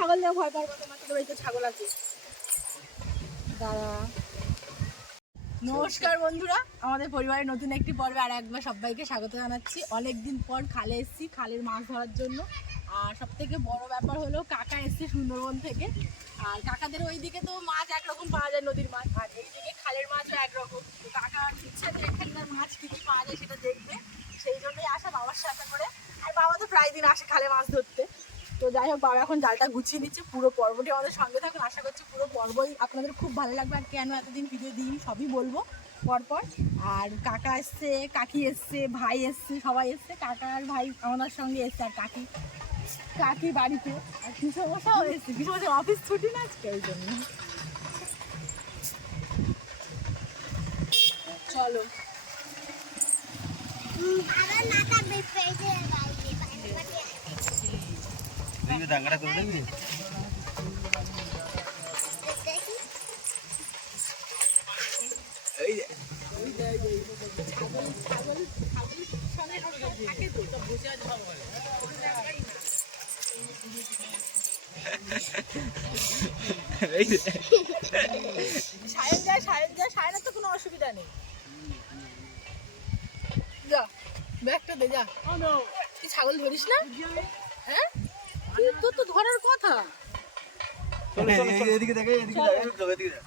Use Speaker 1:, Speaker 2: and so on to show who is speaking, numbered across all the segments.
Speaker 1: ছাগল নিয়ে ভয় তোমার তোদের বাড়িতে ছাগল আছে। দাঁড়া। নমস্কার বন্ধুরা, আমাদের পরিবারের নতুন একটি পর্বে আর একবার সবাইকে স্বাগত জানাচ্ছি। অনেকদিন পর খালে এসেছি, খালের মাছ ধরার জন্য। আর সব থেকে বড় ব্যাপার হলো, কাকা এসছে সুন্দরবন থেকে। আর কাকাদের ওইদিকে তো মাছ একরকম পাওয়া যায়, নদীর মাছ। আর এইদিকে খালের মাছও একরকম। তো কাকা ইচ্ছে যে এখানকার মাছ কী কী পাওয়া যায় সেটা দেখবে। সেই জন্যই আসা বাবার সাথে করে। আর বাবা তো প্রায় দিন আসে খালে মাছ ধরতে। তো যাই হোক, বাবা এখন জালটা গুছিয়ে নিচ্ছে পুরো পর্বটি আমাদের সঙ্গে থাকুন। আশা করছি পুরো পর্বই আপনাদের খুব ভালো লাগবে। আর কেন এতদিন ভিডিও দিই সবই বলব পরপর। আর কাকা এসছে, কাকি এসছে, ভাই এসছে, সবাই এসছে। কাকা আর ভাই আমাদের সঙ্গে এসছে, আর কাকি কাকি বাড়িতে। আর মশাও এসছে। কিশোর মশাই অফিস ছুটি না আজকে ওই জন্য। চলো।
Speaker 2: আবার মাথা বেঁপে বাইরে বাইরে বাইরে
Speaker 3: দেখবি ডাঙ্গাটা করে দেখবি
Speaker 2: দেখি
Speaker 3: এই যে
Speaker 1: ছাগল ছাগল ছাগল সঙ্গে থাকে তো সায়ন যায় সায়ন যায় সায়নের তো কোনো অসুবিধা নেই। যা, ব্যাগটা দে, যা। তুই ছাগল ধরিস না? হ্যাঁ? তোর তো ধরার কথা।
Speaker 3: এদিকে দেখে এদিকে দেখে। এদিকে দেখে।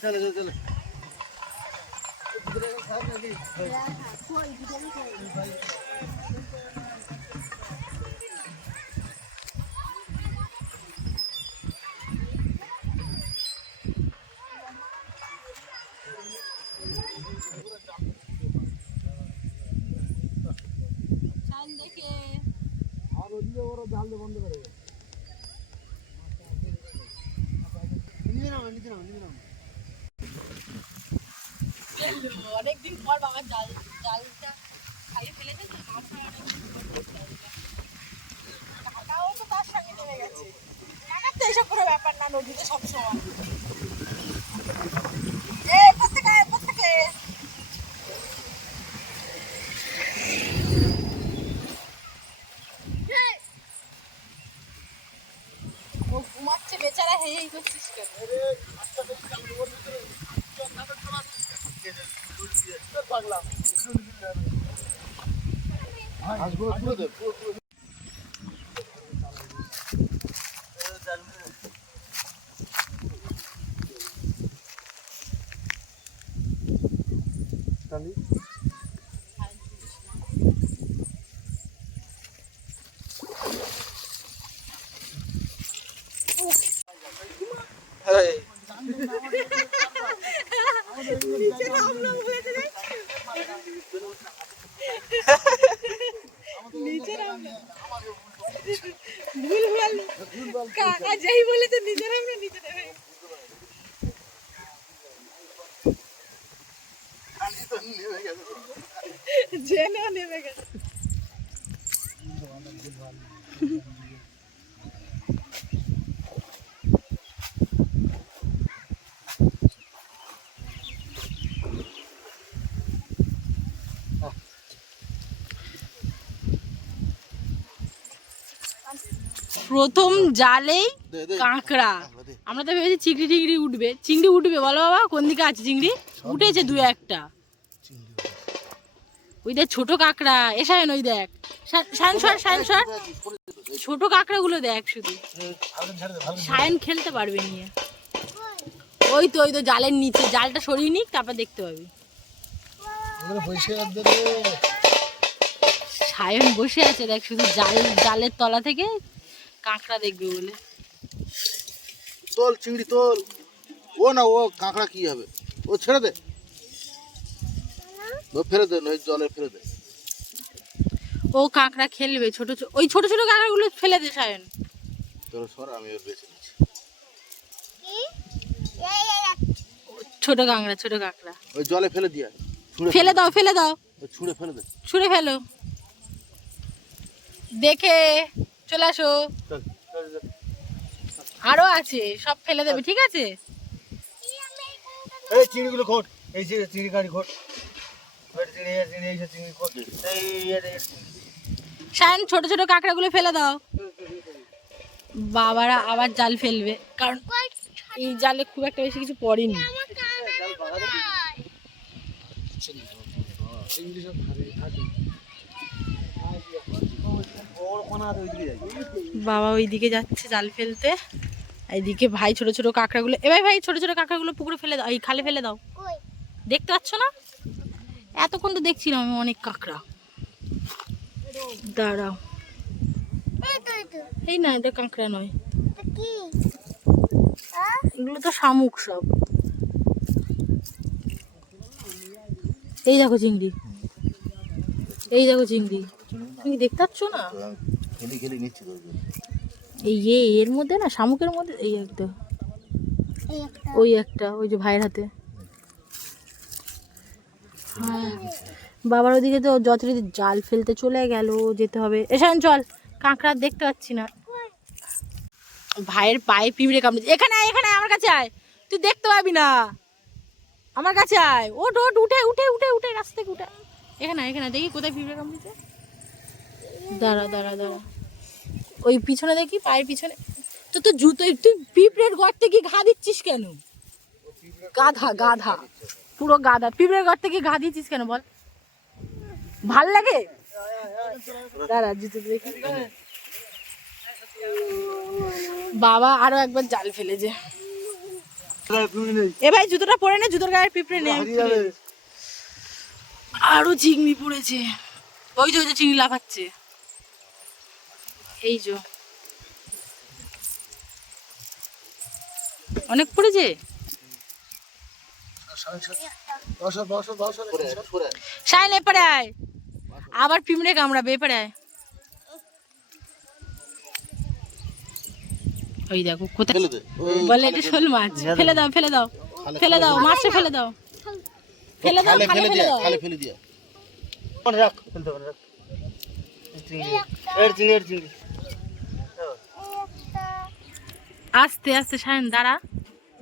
Speaker 3: চলো চলো চলো।
Speaker 1: সায়ন
Speaker 3: জাল বন্ধ করে
Speaker 1: অনেকদিন পর বাবা জাল জালটা খালি ফেলেছে তো মাছ। কাকাও তো তার সঙ্গে নেমে গেছে। টাকার তো এসব কোনো ব্যাপার না, নদীতে সবসময় এ প্রত্যেকে প্রত্যেকে ও ঘুমাচ্ছে বেচারা হেই হেই করছিস কেন
Speaker 3: হাঁসগুলো তুলে দে পুরো পুরো টানি এই
Speaker 1: নিচে নামলাম বলেছে রে। নিচে নামলাম ভুল ভালো কাকা যাই বলেছে নিচে নামলে নিচে নেমে গেছে।
Speaker 3: টানি তো নেমে গেছে
Speaker 1: জেনেও নেমে গেছে প্রথম জালেই কাঁকড়া। আমরা তো ভেবেছি চিংড়ি টিংড়ি উঠবে। চিংড়ি উঠবে বলো বাবা কোন দিকে আছে চিংড়ি? উঠেছে দু একটা। ওই দেখ ছোট কাঁকড়া। এসায়ন ওই দেখ। সায়ন সর সায়ন সর। ছোট কাঁকড়াগুলো দেখ শুধু। সায়ন খেলতে পারবে নিয়ে ওই তো ওই তো জালের নিচে। জালটা সরিয়ে নিক তারপর দেখতে পাবি। সায়ন বসে আছে দেখ শুধু জাল জালের তলা থেকে। কাঁকড়া দেখবে বলে।
Speaker 3: তোল চিংড়ি তোল। ও না ও কাঁকড়া কি হবে? ও ছেড়ে দে। ও ফেলে দে নয় জলে ফেলে দে।
Speaker 1: ও কাঁকড়া খেলবে ছোট ছোট ওই ছোট ছোট কাঁকড়াগুলো ফেলে দে সায়ন।
Speaker 3: তোর সর আমি ওর বেছে নিচ্ছি।
Speaker 1: ছোট কাঁকড়া ছোট কাঁকড়া।
Speaker 3: ওই জলে ফেলে দিয়া। ছুঁড়ে
Speaker 1: ফেলে দাও ফেলে দাও।
Speaker 3: ওই ছুঁড়ে ফেলে দে।
Speaker 1: ছুঁড়ে ফেলো। দেখে চলে আসো।
Speaker 3: চল চল, চল।
Speaker 1: আরও আছে সব ফেলে দেবে ঠিক আছে?
Speaker 3: এই চিংড়িগুলো ঘোট এই যে চিংড়ি কাঁড়ি চিংড়ি চিংড়ি চিংড়ি এর চিংড়ি।
Speaker 1: ছোট ছোট কাঁকড়াগুলো ফেলে দাও। বাবারা আবার জাল ফেলবে কারণ এই জালে খুব একটা বেশি কিছু পড়েনি।
Speaker 3: আছে ওইদিকে যাই
Speaker 1: বাবা ওইদিকে যাচ্ছে জাল ফেলতে। এইদিকে ভাই ছোট ছোট কাঁকড়াগুলো এ ভাই ভাই ছোট ছোট কাঁকড়াগুলো পুকুরে ফেলে দাও এই খালে ফেলে দাও। দেখতে পাচ্ছ না? এতক্ষণ তো দেখছিলাম আমি অনেক কাঁকড়া। দাঁড়াও।
Speaker 2: এই
Speaker 1: না এটা কাঁকড়া নয়।
Speaker 2: হ্যাঁ?
Speaker 1: এগুলো তো শামুক সব। এই দেখো চিংড়ি। এই দেখো চিংড়ি। তুমি দেখতে পাচ্ছ না
Speaker 3: খেলি খেলি নিচ্ছি
Speaker 1: এই এ এর মধ্যে না শামুকের মধ্যে এই একটা। ওই একটা ওই যে ভাইয়ের হাতে। হ্যাঁ বাবার ওদিকে তো যথারীতি জাল ফেলতে চলে গেল যেতে হবে। এসেন চল কাঁকড়া দেখতে পাচ্ছি না। ভাইয়ের পায়ে পিঁপড়ে কামড়ে এখানে আয় এখানে আমার কাছে আয়। তুই দেখতে পাবি না। আমার কাছে আয়। ওট ওট উঠে উঠে উঠে উঠে রাস্তা থেকে উঠে। এখানে এখানে দেখি কোথায় পিঁপড়ে কামড়েছে। দাঁড়া দাঁড়া দাঁড়া। ওই পিছনে দেখি, পায়ের পিছনে। তো তো জুতো, তুই পিঁপড়ের গর্তে কি ঘা দিচ্ছিস কেন? গাধা গাধা। পুরো গাধা। পিঁপড়ের গর্তে কি ঘা দিচ্ছিস কেন বল? ভালো লাগে? দাঁড়া, জুতো দেখি। বাবা আরও একবার জাল ফেলেছে। এ ভাই, জুতোটা পরে নে, জুতোর গায়ে পিঁপড়ে ফেলে দিই। আরও চিংড়ি পড়েছে। ওই যে ওই যে চিংড়ি লাফাচ্ছে। এই যে। অনেক পড়েছে? শাইন এপারে আয়। আবার পিমড়ে কামড়াবে এপারে আয়। ওই দেখো কোথায়?
Speaker 3: ফেলে
Speaker 1: বলে এটা শোল মাছ। ফেলে দাও ফেলে দাও। ফেলে দাও মাছটা ফেলে দাও। ফেলে দাও
Speaker 3: খালে ফেলে
Speaker 1: ফেলে দাও।
Speaker 3: খালে ফেলে দিয়া। রাখ। ফেলতে হবে রাখ। এই চিংড়ি এর চিংড়ি এর চিংড়ি
Speaker 2: এই একটা
Speaker 1: আস্তে আস্তে শাইন দাঁড়া।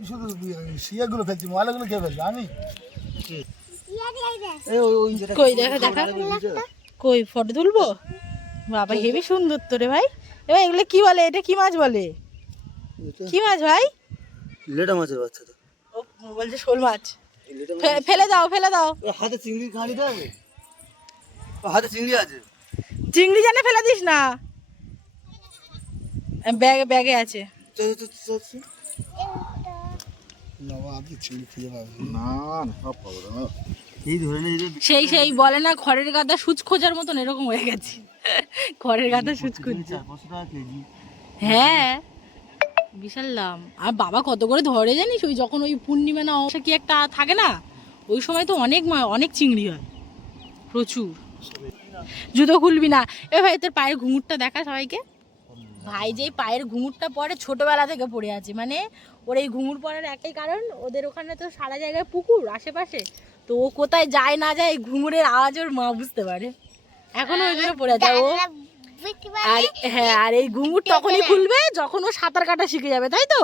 Speaker 4: শুধু শিয়াগুলো ফেলছি ময়লাগুলো কে ফেলছে আমি?
Speaker 2: ইয়া
Speaker 1: কই দেখা দেখা। কই ফটো তুলবো? বাবা হেবি সুন্দর তো রে ভাই। এবার এগুলো কি বলে? এটা কি মাছ বলে? কি মাছ ভাই?
Speaker 3: লেটা মাছের বাচ্চা তো।
Speaker 1: ও বলছে শোল মাছ। ফেলে দাও ফেলে দাও।
Speaker 3: হাতে চিংড়ি খালি দেবে হাতে চিংড়ি আছে।
Speaker 1: চিংড়ি জানে ফেলে দিস না। ব্যাগে ব্যাগে আছে। সেই সেই বলে না খড়ের গাদা সুচ খোঁজার মতন এরকম হয়ে গেছে। খড়ের গাদা সুচ খুঁজছে। হ্যাঁ বিশাল দাম। আর বাবা কত করে ধরে জানিস? ওই যখন ওই পূর্ণিমা না, অমাবস্যা কি একটা থাকে না, ওই সময় তো অনেক অনেক চিংড়ি হয়। প্রচুর। জুতো খুলবি না। এ ভাই, তোর পায়ের ঘুঙুরটা দেখা সবাইকে? ভাই যেই পায়ের ঘুঙুরটা পরে ছোটবেলা থেকে পড়ে আছে মানে ওর এই ঘুঙুর পরার একটাই কারণ ওদের ওখানে তো সারা জায়গায় পুকুর আশেপাশে তো ও কোথায় যায় না যায় এই ঘুঙুরের আওয়াজ ওর মা বুঝতে পারে। এখনও ওই জন্য পড়ে আছে। ও আর হ্যাঁ আর এই ঘুঙুর তখনই খুলবে যখন ও সাঁতার কাটা শিখে যাবে তাই তো?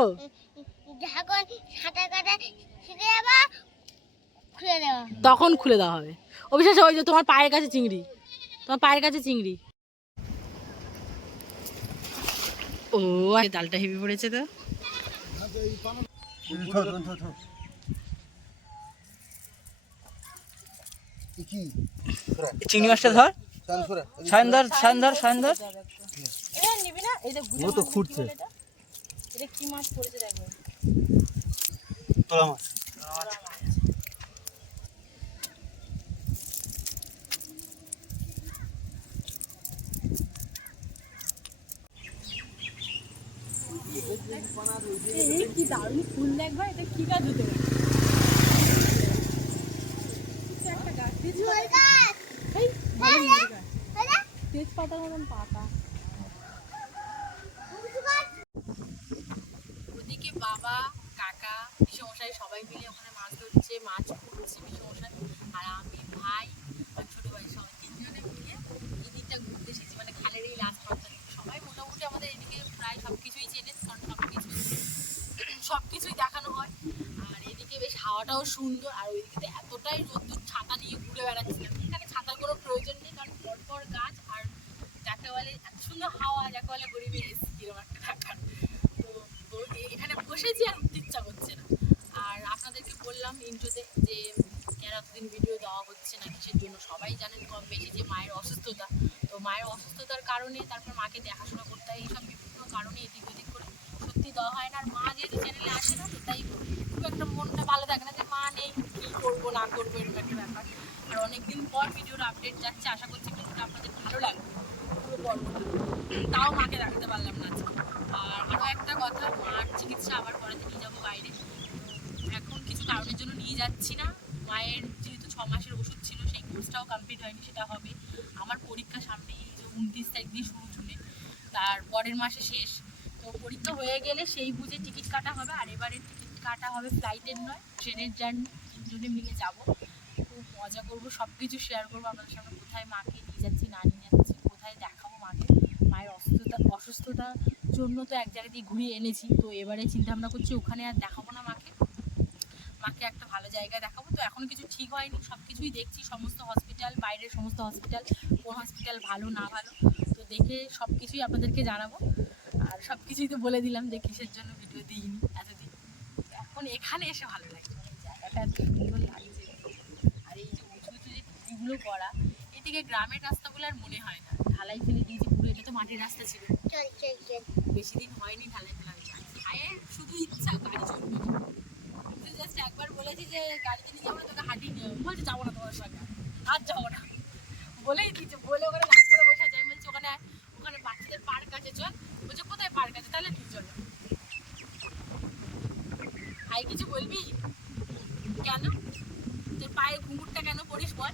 Speaker 2: সাঁতার কাটা শিখে যাবা খুলে দেওয়া
Speaker 1: তখন খুলে দেওয়া হবে। অবিশ্বাস ওই যে তোমার পায়ের কাছে চিংড়ি তোমার পায়ের কাছে চিংড়ি। ও আর ডালটা হেভি পড়েছে তো।
Speaker 5: চিংড়ি মাছটা ধর। সায়ন ধর সায়ন ধর সায়ন ধর।
Speaker 1: এটা নিবি না? এই যে
Speaker 5: ও তো খুঁড়ছে।
Speaker 1: এটা কি মাছ পড়েছে দেখো।
Speaker 3: তোলা মাছ।
Speaker 1: কি দারুণ ফুল দেখবা এটা কি গাছ হতে পারে? একটা গাছ
Speaker 2: গাছ। হ্যাঁ
Speaker 1: তেজপাতার মতন পাতা ওদিকে বাবা কাকা পিসমশাই সবাই মিলে ওখানে মাছ ধরছে মাছ খুঁজছে পিসমশাই আর আমি ভাই আর ছোট ভাই সবাই তিনজনে মিলে এই দিকটা ঘুরতে এসেছি মানে খালের এই লাস্ট মাছটা সবাই মোটামুটি আমাদের এদিকে প্রায় সব কিছুই চেনে কারণ সব কিছু সব কিছুই দেখানো হয় আর এদিকে বেশ হাওয়াটাও সুন্দর আর ওইদিকে এতটাই রোদ্দুর, ছাতা নিয়ে ঘুরে বেড়াচ্ছিলাম। এখানে ছাতার কোনো প্রয়োজন নেই কারণ পরপর গাছ আর যাকে বলে এত সুন্দর হাওয়া যাকে বলে গরিবে এসি কীরকম একটা ব্যাপার। তো এখানে বসেছি আর উঠতে ইচ্ছা করছে না। আর আপনাদেরকে বললাম ইন্ট্রোতে যে কেন এতদিন ভিডিও দেওয়া হচ্ছে না কিসের জন্য? সবাই জানেন কম বেশি যে মায়ের অসুস্থতা। তো মায়ের অসুস্থতার কারণে তারপর মাকে দেখাশোনা করতে হয়। এইসব বিভিন্ন কারণে এদিক ওদিক করে সত্যি দেওয়া হয় না। আর মা যেহেতু চ্যানেলে আসে না, তো তাই খুব একটা মনটা ভালো থাকে না যে মা নেই, কী করব, না করব, এরকম একটা ব্যাপার। আর অনেকদিন পর ভিডিওর আপডেট যাচ্ছে, আশা করছি ভিডিওটা আপনাদের ভালো লাগবে। পুরো পর্বটা তাও মাকে দেখাতে পারলাম না আজকে। আর আরও একটা কথা, মার চিকিৎসা আবার করাতে নিয়ে যাব বাইরে। এখন কিছু কারণের জন্য নিয়ে যাচ্ছি না। মায়ের যেহেতু ছ মাসের ওষুধ ছিল, সেই কোর্সটাও কমপ্লিট হয়নি, সেটা হবে। আমার পরীক্ষা সামনেই উনত্রিশ তারিখ দিয়ে শুরু জুনে। তার পরের মাসে শেষ। তো পরীক্ষা হয়ে গেলে সেই বুঝে টিকিট কাটা হবে। আর এবারে টিকিট কাটা হবে ফ্লাইটের নয়, ট্রেনের জার্নি তিনজনে মিলে যাব। খুব মজা করব সব কিছু শেয়ার করব। আপনাদের সঙ্গে কোথায় মাকে নিয়ে যাচ্ছি, না নিয়ে যাচ্ছি, কোথায় দেখাবো মাকে। মায়ের অসুস্থতা, অসুস্থতার জন্য তো এক জায়গা দিয়ে ঘুরিয়ে এনেছি। তো এবারে চিন্তা ভাবনা করছি ওখানে আর দেখাবো না মাকে। মাকে একটা ভালো জায়গায় দেখাবো। তো এখন কিছু ঠিক হয়নি সব কিছুই দেখছি। সমস্ত হসপিটাল বাইরের সমস্ত হসপিটাল কোন হসপিটাল ভালো না ভালো। তো দেখে সব কিছুই আপনাদেরকে জানাব। আর সব কিছুই তো বলে দিলাম যে কিসের জন্য ভিডিও দিইনি এতদিন। এখন এখানে এসে ভালো লাগছে। জায়গাটা এত সুন্দর লাগছে। আর এই যে উঁচু উঁচু যে টিভিগুলো করা এদিকে গ্রামের রাস্তাগুলো আর মনে হয় না। ঢালাই ফেলে দিয়েছে পুরো এটা তো মাটির রাস্তা ছিল। বেশি দিন হয়নি ঢালাই ফেলা ভাইয়ের শুধু ইচ্ছা গাড়ি চলবে জাস্ট একবার বলেছি যে গাড়িতে নিয়ে যাব না তোকে হাঁটিয়ে নিয়ে যাব। বলছে যাব না তোমার সঙ্গে। আর যাব না। বলেই দিচ্ছে বলে ওখানে রাগ করে বসে আছে আমি বলছি ওখানে ওখানে বাচ্চাদের পার্ক আছে চল। বলছে কোথায় পার্ক আছে তাহলে ঠিক চল। ভাই কিছু বলবি? কেন? তোর পায়ে ঘুঙুরটা কেন পড়িস বল।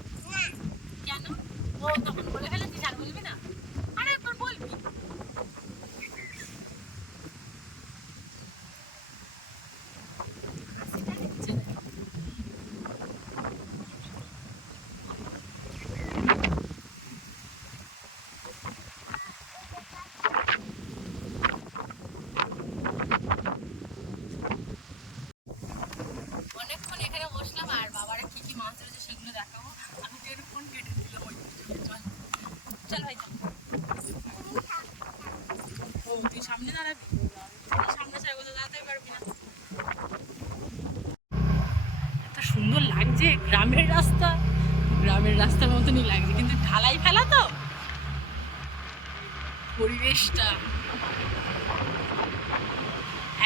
Speaker 1: কেন? ও তখন বলে ফেলেছিস আর বলবি না। আরে একবার বলবি হাসিটা হচ্ছে না। অনেকক্ষণ এখানে বসলাম আর বাবারা কি কি মাছ ধরেছে সেগুলো দেখাবো আমি তো একটু ফোন কেটে দিল চল চল ভাই চল ও সামনে দাঁড়াবি? সামনে দাঁড়াতে পারবি না। সুন্দর লাগছে, গ্রামের রাস্তা। গ্রামের রাস্তার মতনই লাগছে, কিন্তু ঢালাই ফেলা তো। পরিবেশটা।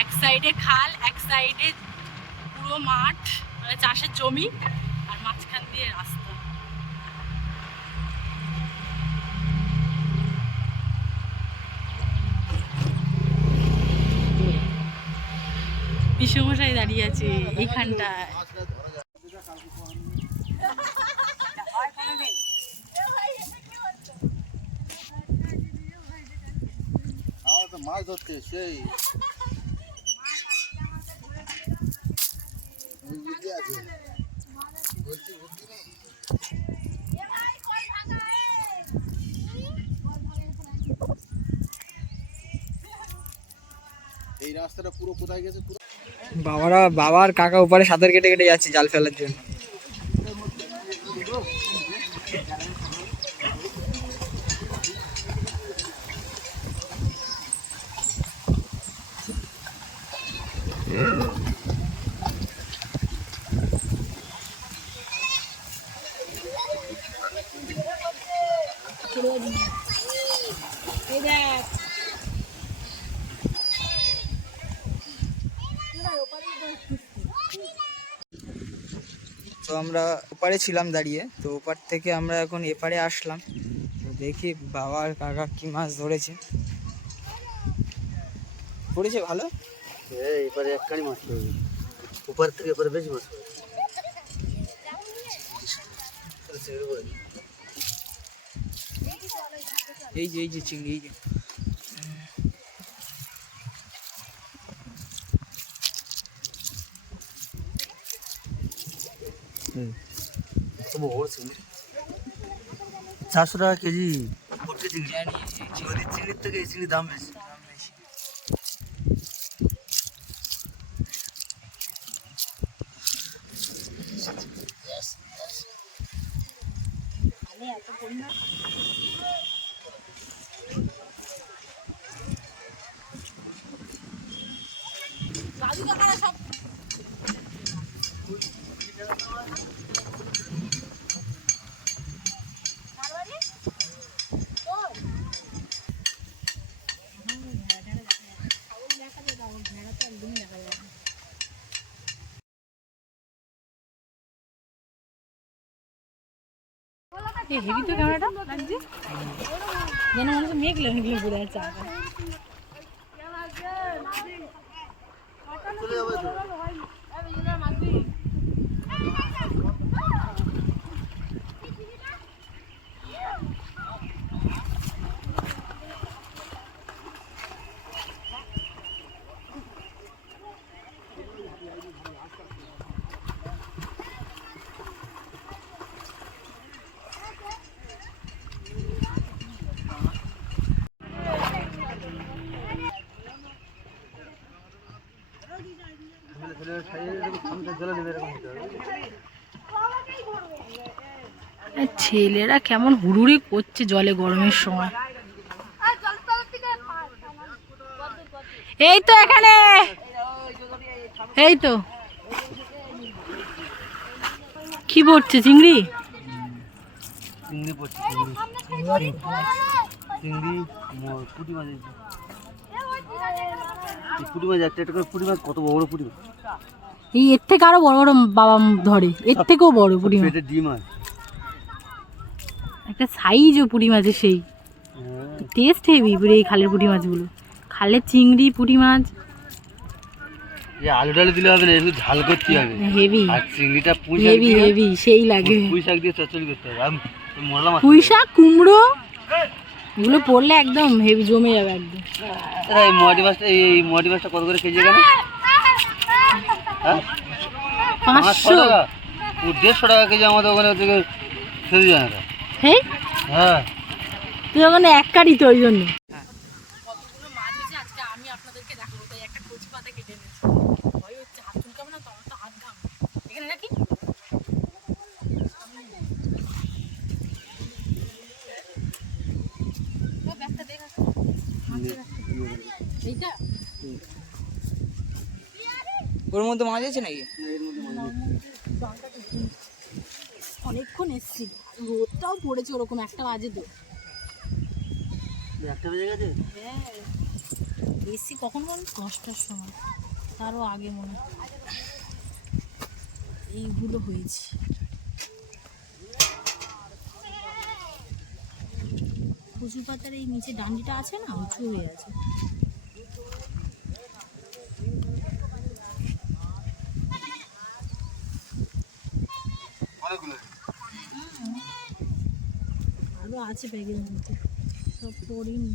Speaker 1: এক সাইডে খাল, এক সাইডে পুরো মাঠ মানে চাষের জমি, আর মাঝখান দিয়ে রাস্তা। দাঁড়িয়ে আছে এইখানটায়
Speaker 3: মাছ ধরতে সেই। এই রাস্তাটা পুরো কোথায় গেছে? পুরো
Speaker 5: বাবারা বাবার কাকা উপরে সাঁতার কেটে কেটে যাচ্ছে জাল ফেলার জন্য। আমরা ওপারে ছিলাম দাঁড়িয়ে তো ওপার থেকে আমরা এখন এপারে আসলাম। তো দেখি বাবার কাকা কি মাছ ধরেছে। পড়েছে ভালো?
Speaker 3: এবারে একখানি মাছ পড়বে উপর থেকে এবারে বেশি মাছ
Speaker 5: এই যে এই যে চিংড়ি এই যে।
Speaker 3: চারশো টাকা কেজি
Speaker 5: জানি এই যে চিংড়ি।
Speaker 3: নদীর চিংড়ির থেকে এই চিংড়ির দাম বেশি
Speaker 1: হেভি তো ক্যামেরাটা? লাগছে? যেন মনে হচ্ছে মেঘলে মেঘলে ঘুরে যাচ্ছে আকাশ।
Speaker 3: চলে যাবে তো
Speaker 1: আর ছেলেরা কেমন হুড়ুড়ি করছে জলে গরমের সময়। এই তো এখানে। এই তো। কি পড়ছে চিংড়ি?
Speaker 3: চিংড়ি পড়ছে চিংড়ি। চিংড়ি পুঁটি মাছ পুঁটি মাছ একটা করে পুঁটি মাছ কত বড় বড় পুঁটি মাছ
Speaker 1: এই এর থেকে আরও বড় বড় বাবা ধরে। এর থেকেও বড় পুঁটি মাছ একটা সাইজও পুঁটি মাছের সেই। টেস্ট হেভি পুরো এই খালের পুঁটি মাছগুলো। খালের চিংড়ি পুঁটি মাছ।
Speaker 3: আলু ডালে দিলে হবে না একটু ঝাল করতে হবে।
Speaker 1: হেভি
Speaker 3: আর চিংড়িটা পুঁই
Speaker 1: হেভি হেভি সেই লাগে।
Speaker 3: পুঁই শাক দিয়ে চচ্চড়ি করতে হবে। আমি মরলাম
Speaker 1: পুঁই শাক কুমড়ো এগুলো পড়লে একদম হেভি জমে যাবে একদম।
Speaker 3: এই মোয়াটি মাছটা এই এই মাছটা কত করে কেজি এখানে? হ্যাঁ? পাঁচশো? টাকা? ও দেড়শো টাকা কেজি আমাদের ওখানে থেকে খেতে যায় না
Speaker 1: হেই
Speaker 3: হ্যাঁ।
Speaker 1: তুই ওখানে এক কারি তো ওই জন্য। কতগুলো মাছ হয়েছে আজকে আমি আপনাদেরকে দেখাবো তাই একটা কচি পাতা কেটে এনেছি। ভয় হচ্ছে হাত চুলকাবে না তো? আমার তো হাত ঘাম। এখানে রাখি ও, ব্যাগটা দেখা এইটা?
Speaker 5: ওর মধ্যে মাছ আছে নাকি?
Speaker 1: অনেকক্ষণ এসছি। রোদটাও পড়েছে ওরকম একটা বাজে তো।
Speaker 3: একটা বেজে গেছে?
Speaker 1: হ্যাঁ। এসছি কখন বলুন দশটার সময়। তারও আগে মনে হয়। এইগুলো হয়েছে। কচু পাতার এই নিচে ডান্ডিটা আছে না? উঁচু হয়ে আছে। আরও আছে ব্যাগের মধ্যে। সব পড়িনি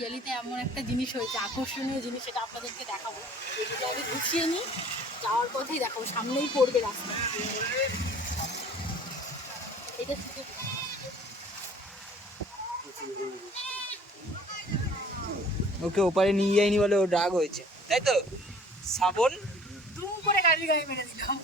Speaker 1: গেলিতে এমন একটা জিনিস হয়েছে আকর্ষণীয় জিনিস সেটা আপনাদেরকে দেখাবো। এগুলো আগে গুছিয়ে নিই যাওয়ার পথেই দেখাবো সামনেই পড়বে রাস্তা। এটা শুধু
Speaker 5: ওকে ওপারে নিয়ে যায়নি বলে ও রাগ হয়েছে। তাই তো? শ্রাবণ
Speaker 1: দুম করে গাড়ির গায়ে মেরে দিলাম।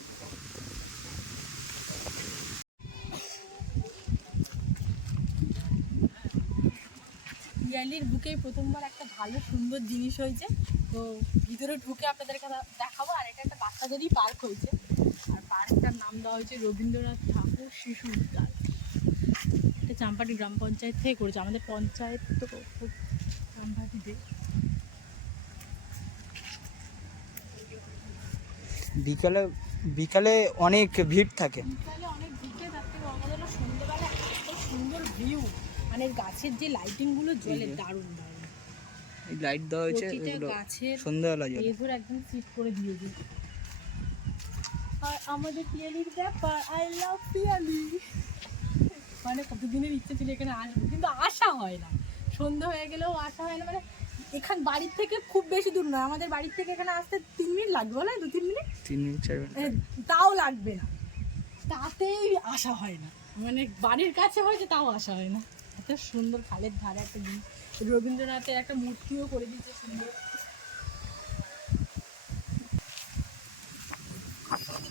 Speaker 1: পিয়ালির বুকে প্রথমবার একটা ভালো, সুন্দর জিনিস হয়েছে। তো ভিতরে ঢুকে আপনাদেরকে দেখাবো, আর এটা একটা বাচ্চাদেরই পার্ক হয়েছে। আর পার্কটার নাম দেওয়া হয়েছে রবীন্দ্রনাথ ঠাকুর শিশু উদ্যান। এটা চাম্পাটি গ্রাম পঞ্চায়েত থেকে করেছে। আমাদের পঞ্চায়েত তো চাম্পাটিতে
Speaker 5: বিকালে বিকালে অনেক ভিড় থাকে।
Speaker 1: মানে গাছের যে লাইটিংগুলো জ্বলে দারুণ দারুণ।
Speaker 5: এই লাইট দেওয়া হয়েছে
Speaker 1: প্রতিটা
Speaker 5: এগুলো সন্ধ্যাবেলা জ্বলে।
Speaker 1: এ একদম সিট করে আর আমাদের পিয়ালির ব্যাপার আই লাভ পিয়ালি। মানে কতদিনের ইচ্ছে ছিল এখানে আসব কিন্তু আসা হয় না। সন্ধ্যা হয়ে গেলেও আসা হয় না মানে এখান বাড়ির থেকে খুব বেশি দূর নয়। আমাদের বাড়ির থেকে এখানে আসতে তিন মিনিট লাগবে বলে? দু তিন মিনিট?
Speaker 5: তিন মিনিট চার মিনিট।
Speaker 1: তাও লাগবে না। তাতেই আসা হয় না। মানে বাড়ির কাছে হয়েছে তাও আসা হয় না। এত সুন্দর খালের ধারে একটা জিনিস। রবীন্দ্রনাথের একটা মূর্তিও করে দিয়েছে সুন্দর।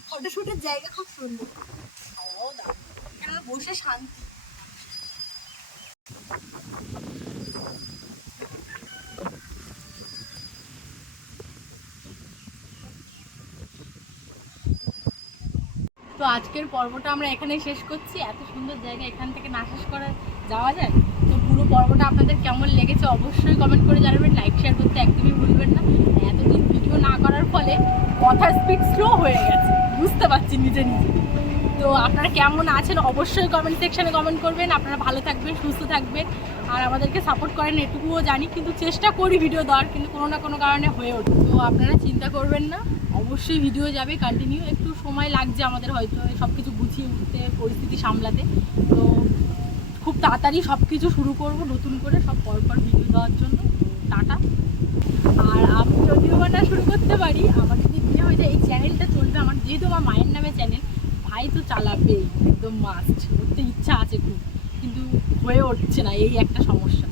Speaker 1: ফটোশুটের জায়গা খুব সুন্দর। খাওয়াও দাম বসে শান্তি। আজকের পর্বটা আমরা এখানেই শেষ করছি। এত সুন্দর জায়গা এখান থেকে না শেষ করা যাওয়া যায়? তো পুরো পর্বটা আপনাদের কেমন লেগেছে অবশ্যই কমেন্ট করে জানাবেন। লাইক শেয়ার করতে একদমই ভুলবেন না। এতদিন ভিডিও না করার ফলে কথার স্পিড স্লো হয়ে গেছে। বুঝতে পারছি নিজে নিজে। তো আপনারা কেমন আছেন অবশ্যই কমেন্ট সেকশানে কমেন্ট করবেন। আপনারা ভালো থাকবেন, সুস্থ থাকবেন। আর আমাদেরকে সাপোর্ট করেন, এটুকুও জানি, কিন্তু চেষ্টা করি ভিডিও দেওয়ার, কিন্তু কোনো না কোনো কারণে হয়ে ওঠে। তো আপনারা চিন্তা করবেন না, অবশ্যই ভিডিও যাবে কন্টিনিউ একটু সময় লাগছে আমাদের হয়তো সব কিছু গুছিয়ে উঠতে, পরিস্থিতি সামলাতে। তো খুব তাড়াতাড়ি সব কিছু শুরু করব, নতুন করে সব পরপর ভিডিও দেওয়ার জন্য। টাটা। আর আমি যদিও শুরু করতে পারি, আমার যদি বিয়ে হয়ে যায় এই চ্যানেলটা চলবে, আমার যেহেতু আমার মায়ের নামে চ্যানেল ভাই তো চালাবে, একদম মাস্ট করতে ইচ্ছা আছে খুব, কিন্তু হয়ে উঠছে না, এই একটা সমস্যা।